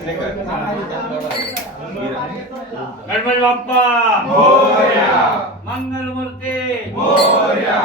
गणपती बाप्पा मोरया, मंगलमूर्ती मोरया,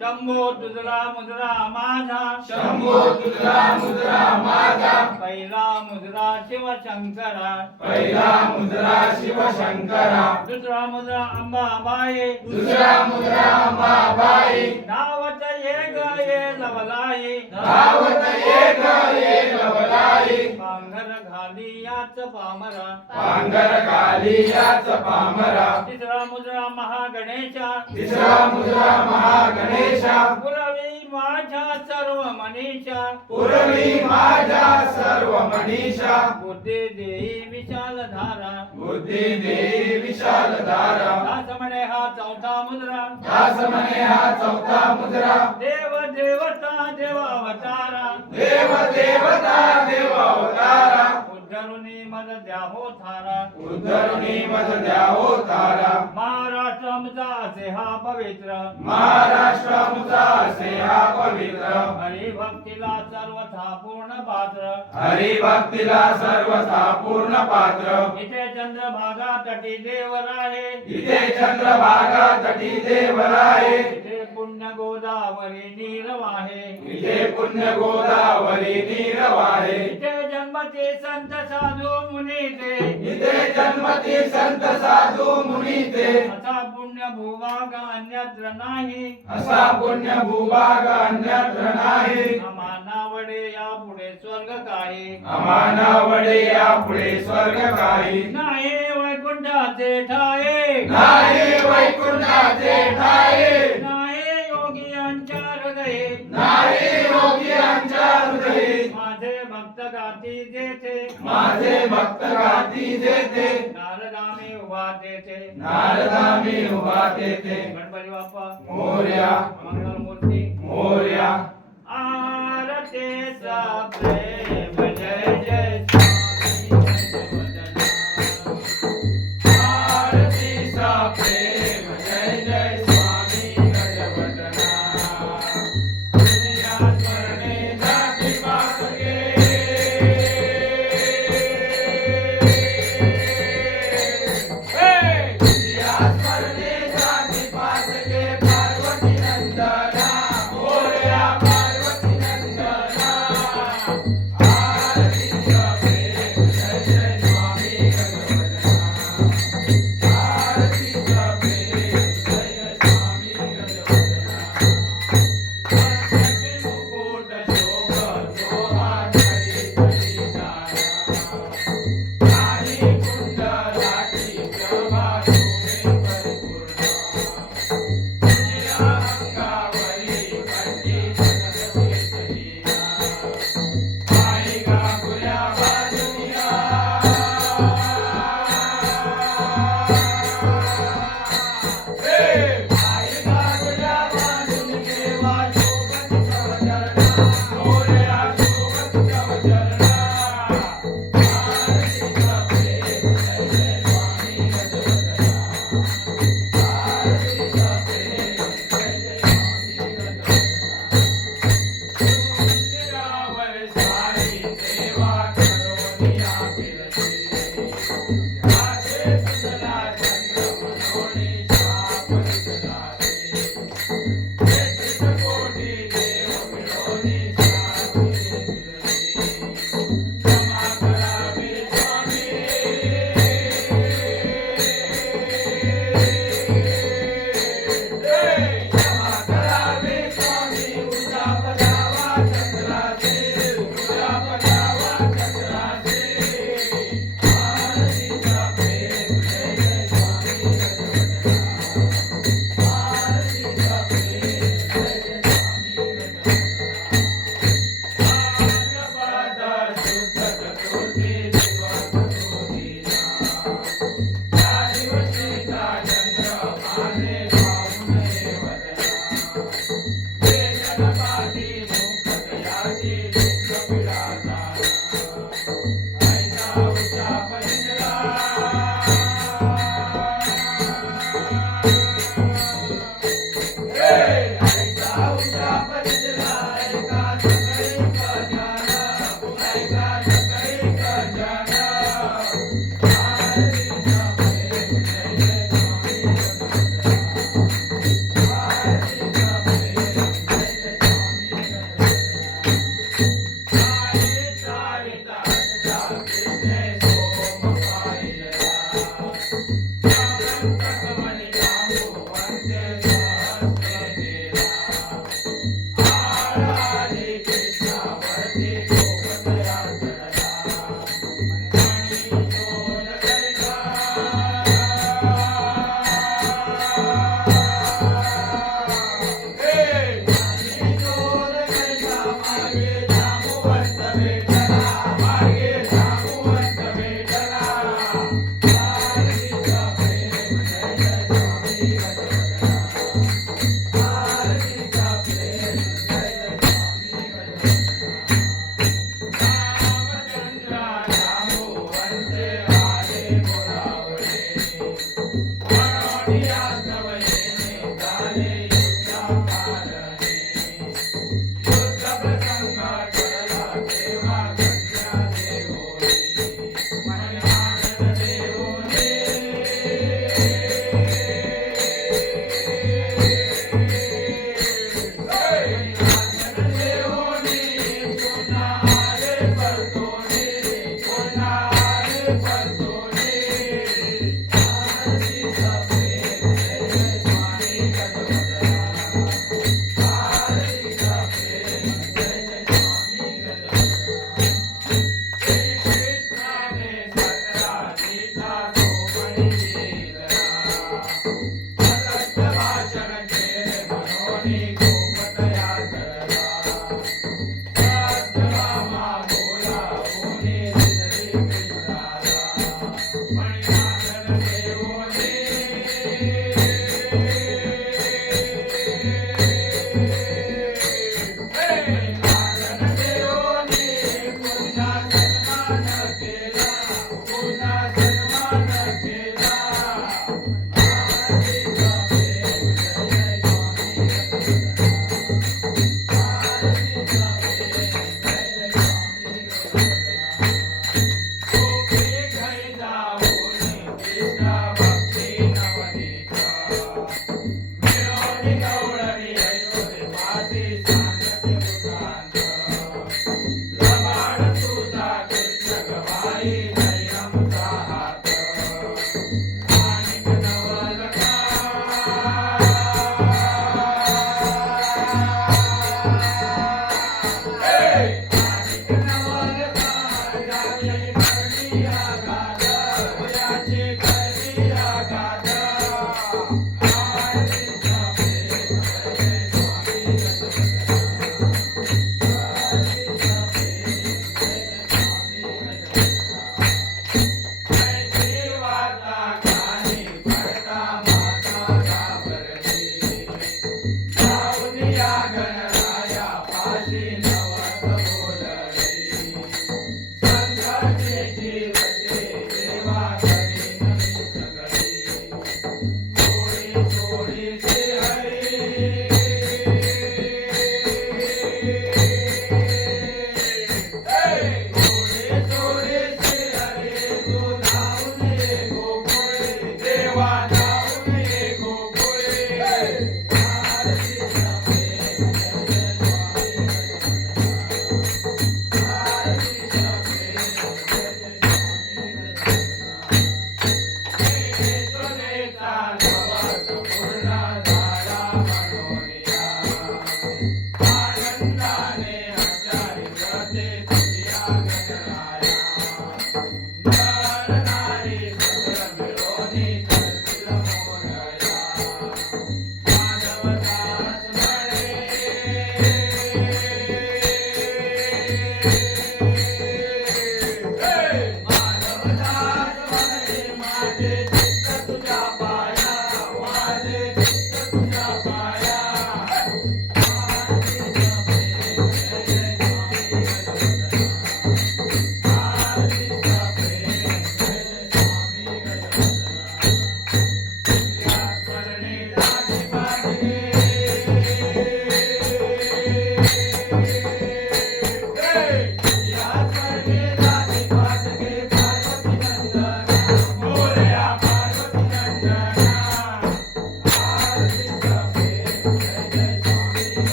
शंभो तुझला मुद्रा माझा, शंभो तुझला मुद्रा माझा, पहिला मुद्रा शिवशंकरा, पहिला मुद्रा शिवशंकरा, दुसरा मुद्रा अंबाबाई, दुसरा मुद्रा अंबाबाई, धावत एक ये लवलाई, धावत एक ये लवलाई, पांघर घाली याच पामरा, पांघर घाली याच पामरा, तिसरा मुद्रा महागणेशा, तिसरा मुद्रा महागणेशा, पुरवी माझ्या सर्व मनीषा, पुरवी माझ्या सर्व मनीषा, बुद्धी देई विशाल धारा, बुद्धी देई विशाल धारा, दास म्हणे हा चौथा मुद्रा, दास म्हणे हा चौथा मुद्रा, देव देवता देवावतारा, देव देवता देव अवतारा, उद्धरुनी मद द्याहो थारा, उद्धरुनी मज द्याहो तारा, महाराष्ट्र आमचा असे हा पवित्र, महाराष्ट्र आमचा असे हा पवित्र, हरिभक्तीला सर्वथा पूर्ण पात्र, हरिभक्तीला सर्वथा पूर्ण पात्र, इथे चंद्रभागा तटी देवराहे, इथे चंद्रभागा तटी देवराये, इथे पुण्य गोदावरी नीरवाहे, इथे पुण्य गोदावरी नीर वाहे, इथे जन्मते संत साधू मुनीते, इथे जन्मती संत साधू मुनीते, असा पुण्य भूभाग अन्यत्र नाही, असा पुण्य भूभाग अन्यत्र नाही, आम्हाना वडे या पुढे स्वर्ग काही, आम्हाना वडे या पुढे स्वर्ग काही, नाही वैकुंठाचे ठाये, नाही वैकुंठाचे ठाये, नाही योगियांच्या हृदये, नाही योगियांच्या हृदयी, माझे भक्त गाती जेथे, माझे भक्त गाती देते, नारदामी उभा तेथे, नारदामी उभा तेथे, गणपती बाप्पा मोरया, मंगलमूर्ती मोरया, आरतीचा प्रेम जय जय स्वामी आरतीचा प्रेम जय जय स्वामी गजवदना, दुनिया स्मरणे जाती पासगे, दुनिया स्मरणे जाती पासगे, पार्वती नंदना मोरया,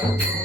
Thank you.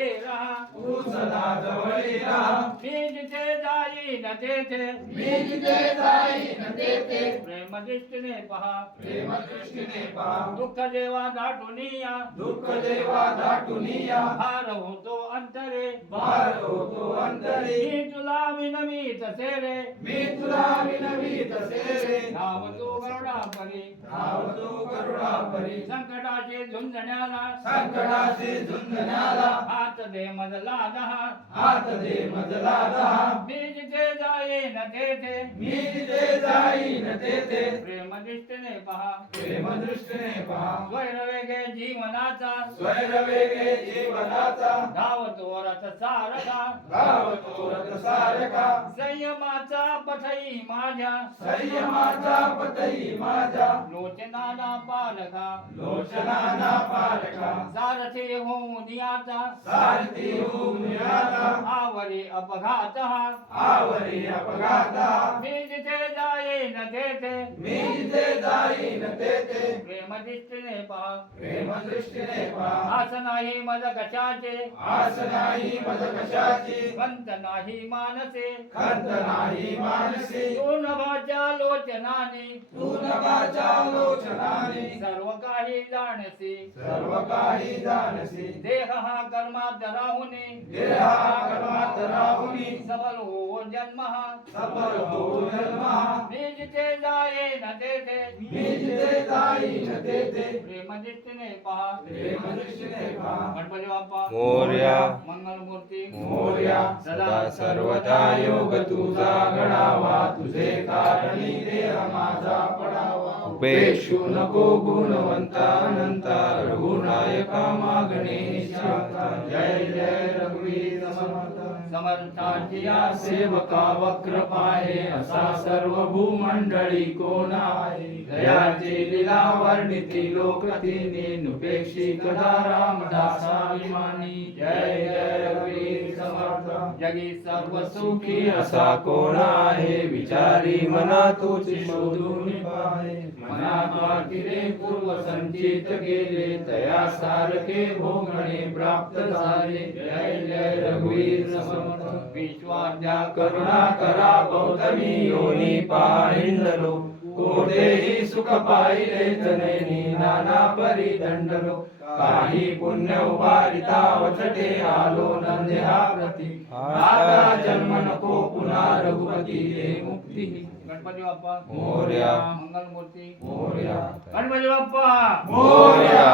जवळे राहा तू सदा जवळी राहा मी जिथे जाईन तेथे मी जिथे जाईन तेथे प्रेम दृष्टीने पहा प्रेम दृष्टीने पहा दुःख जेव्हा दाटून या दुःख जेव्हा दाटून या भार होतो अंतरे भार होतो अंतरी मी तुला विनवीत से रे मी तुला विनवीत से रे धाव तू गरुडा परी धावतो करुणा परी संकटाचे झुंजण्याला संकटाचे झुंजण्याला हात दे मजला दहा हात दे मजला दहा मी जिथे जाईन तेथे मी जिथे जाईन तेथे प्रेम दृष्टीने पहा प्रेम दृष्टीने पहा स्वैरवेगे जीवनाचा स्वैरवेगे जीवनाचा धावतो रथ सारखा धावतो रथ सारखा संयमाचा पथई माझ्या संयमाचा पतई माझ्या लोचनाला पालका लोचनाना पारखा सारथी होऊन याचा सारथी होऊन याचा आवरी अपघात आवरी अपघाता मी जिथे जाईन तेथे मी जिथे जाईन तेथे प्रेम दृष्टीने पहा प्रेम दृष्टीने पहा आस नाही मज कशाचे आस नाही मज कशाची खंत नाही मानसे खंत नाही मानसी तू नभाच्या लोचनाने तू नभाच्या लोचनाने सर्व काही जाणसी सर्व काही जानसी देह हा कर्मात राहुनी देहा कर्मात राहुनी सबल हो जन्म सफल हो जन्मा मी जिथे जाईन तेथे मी जिथे जाईन तेथे प्रेम दृष्टीने पहा प्रेम दृष्टीने पहा गणपती बाप्पा मोरया मंगलमूर्ती मोरया सदा सर्वदा योग तुझा घडावा तुझे कारणी देह माझा पडावा उपेक्षू नको गुणवंता अनंता रघुनायका मागणे शांता जय जय रघुवीर समर्थ समर्थाची या सेवका वक्र पाहे असा सर्व भूमंडळी कोण आहे दयाची लीला वर्णिती लोकतीने नुपेक्षी कदा रामदासा विमानी जय जय रघुवीर समर्थ जगी सर्व सुखी असा कोण आहे विचारी मना तुझी शोधून पाहे मनात किरे पूर्व संचित गेले तया सारखे भोगणे प्राप्त झाले जय जय रघुवीर समर्थ विश्वाद्या करुणा करा गौतमी योनी पाहिंडलो कोठेही सुख पाहिले तनेनी नाना परी दंडलो काही पुण्य उभारिता वचटे आलो नंद्या प्रती आता जन्म नको पुन्हा रघुपती हे मुक्ती गणपती बाप्पा मोरया मंगलमूर्ती मोरया गणपती बाप्पा मोरया